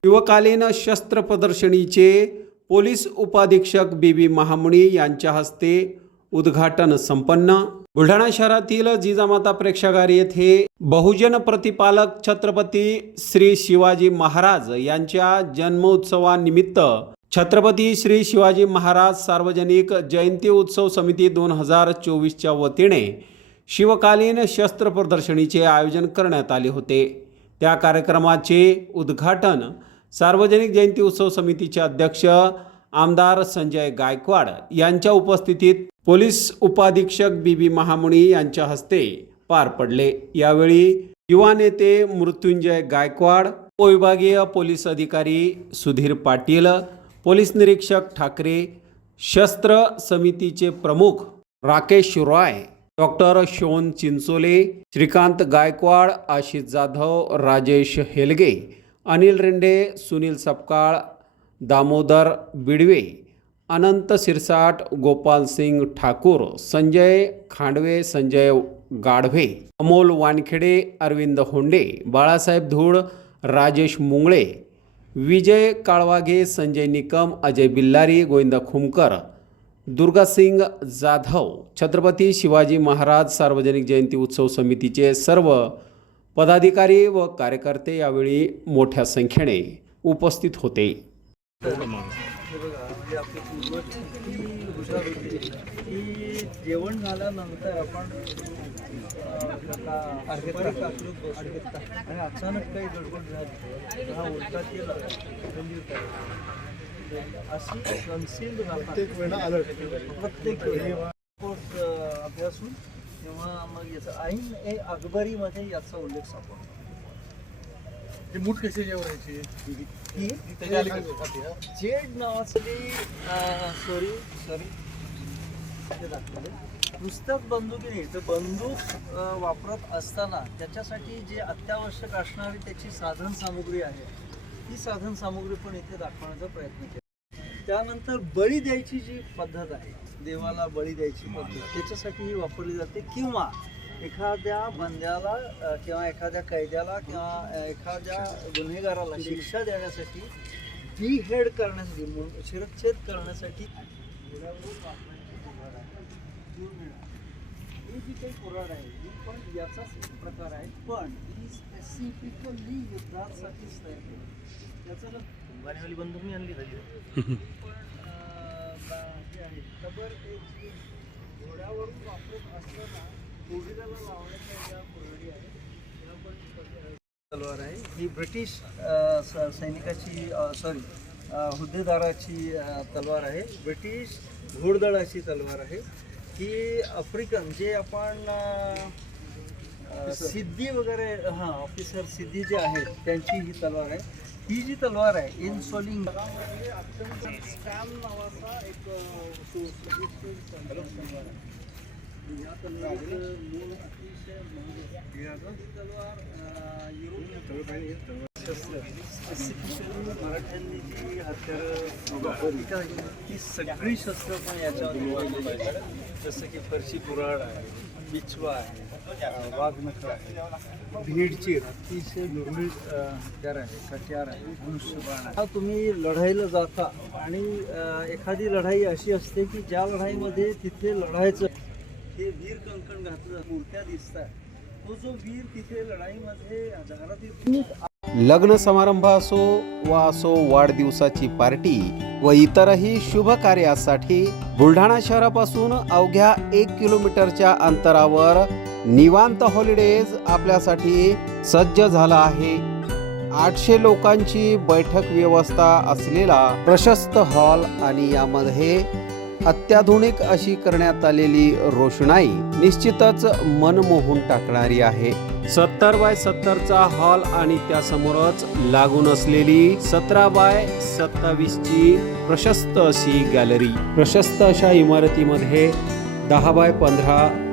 शिवकालीन शस्त्र प्रदर्शनीचे पोलीस उपाधीक्षक बी बी महामुनी यांच्या हस्ते उद्घाटन संपन्न. बुलढाणा शहरातील जिजामाता प्रेक्षागार येथे बहुजन प्रतिपालक छत्रपती श्री शिवाजी महाराज यांच्या जन्मोत्सवानिमित्त छत्रपती श्री शिवाजी महाराज सार्वजनिक जयंती उत्सव समिती दोन हजार चोवीसच्या वतीने शिवकालीन शस्त्र प्रदर्शनीचे आयोजन करण्यात आले होते. त्या कार्यक्रमाचे उद्घाटन सार्वजनिक जयंती उत्सव समितीचे अध्यक्ष आमदार संजय गायकवाड यांच्या उपस्थितीत पोलीस उपाधीक्षक बी बी महामुनी यांच्या हस्ते पार पडले. यावेळी युवा नेते मृत्युंजय गायकवाड उपविभागीय पोलीस अधिकारी सुधीर पाटील पोलीस निरीक्षक ठाकरे शस्त्र समितीचे प्रमुख राकेश रॉय डॉक्टर शोन चिंचोले श्रीकांत गायकवाड आशिष जाधव राजेश हेलगे अनिल रेंडे सुनील सपकाळ दामोदर बिडवे अनंत सिरसाट गोपाल सिंग ठाकूर संजय खांडवे संजय गाढवे अमोल वानखेडे अरविंद होंडे बाळासाहेब धूळ राजेश मुंगळे विजय काळवागे संजय निकम अजय बिल्लारी गोविंद खुमकर दुर्गासिंग जाधव छत्रपती शिवाजी महाराज सार्वजनिक जयंती उत्सव समितीचे सर्व पदाधिकारी व कार्यकर्ते यावेळी मोठ्या संख्येने उपस्थित होते. जेवण झाल्यानंतर आपण आणि अचानक काही गडबड झाली हा उलटा केला अशी प्रत्येक वेळा अलर्ट प्रत्येक वेळी अभ्यासून तेव्हा मग याचा ऐन ए अकबरीमध्ये याचा उल्लेख सापडतो. ते मूठ कशी जेवणायची? की त्याच्या अलीकडे हा? जेड नावाची सॉरी सॉरी ते दाखवले. पुस्तक बंदुकीने तर बंदूक अ, वापरत असताना त्याच्यासाठी जे अत्यावश्यक असणारी त्याची साधन सामुग्री आहे ती साधन सामुग्री पण इथे दाखवण्याचा प्रयत्न केला. त्यानंतर बळी द्यायची जी पद्धत आहे देवाला बळी द्यायची पद्धत त्याच्यासाठी ही वापरली जाते किंवा एखाद्या बंद्याला किंवा एखाद्या कैद्याला किंवा एखाद्या गुन्हेगाराला शिक्षा देण्यासाठी डी हेड करण्यासाठी शिरच्छेद करण्यासाठी आहे. ही जी काही कुऱ्हाड आहे ही पण याचाच एक प्रकार आहे पण ही स्पेसिफिकली युद्धासाठीच तयार त्याचं बंदूक मी आणली घोड्यावरून वापरत असताना लावण्याच्या ज्या त्या पण तलवार आहे. ही ब्रिटिश सैनिकाची सॉरी हुद्देदाराची तलवार आहे. ब्रिटिश घोडदळाची तलवार आहे. ही आफ्रिकन जे आपण सिद्धी वगैरे हां ऑफिसर सिद्धी जे आहेत त्यांची ही तलवार आहे. ही जी तलवार आहे इन सोलिंग अत्यंत स्टॅम नावाचा एक अ, सु- सुविशिष्ट तलवार आहे या तलवारीचं मूळ अतिशय महत्त्व आहे. ही तलवार अ, युरोपियन शस्त्र स्पेसिफिकली मराठ्यांनी जी हत्यारं वापरली ती सगळी शस्त्र पण याच्यावर वापरली आहेत. जसं की फरशी कुऱ्हाड आहे बिछवा आहे अ, वाघनखं आहे भीडचीर अतिशय दुर्मिळ हत्यार आहे कट्यार आहे धनुष्यबाण आहे. तुम्ही लढाईला जाता आणि एखादी लढाई अशी असते की ज्या लढाईमध्ये तिथे लढायचं हे वीर कंकण घातलं मूर्त्या दिसतात. तो जो वीर तिथे लढाईमध्ये लग्न समारंभ असो वा असो वाढदिवसाची पार्टी व इतरही शुभ कार्यासाठी बुलढाणा शहरापासून अवघ्या एक किलोमीटरच्या अंतरावर निवांत हॉलिडेज आपल्यासाठी सज्ज झाला आहे. आठशे लोकांची बैठक व्यवस्था असलेला प्रशस्त हॉल आणि यामध्ये अत्याधुनिक अशी करण्यात आलेली रोषणाई निश्चितच मन मोहून टाकणारी आहे. सत्तर बाय सत्तरचा हॉल आणि त्यासमोरच लागून असलेली सतरा बाय सत्तावीसची प्रशस्त अशी गॅलरी प्रशस्त अशा इमारतीमध्ये दहा बाय पंधरा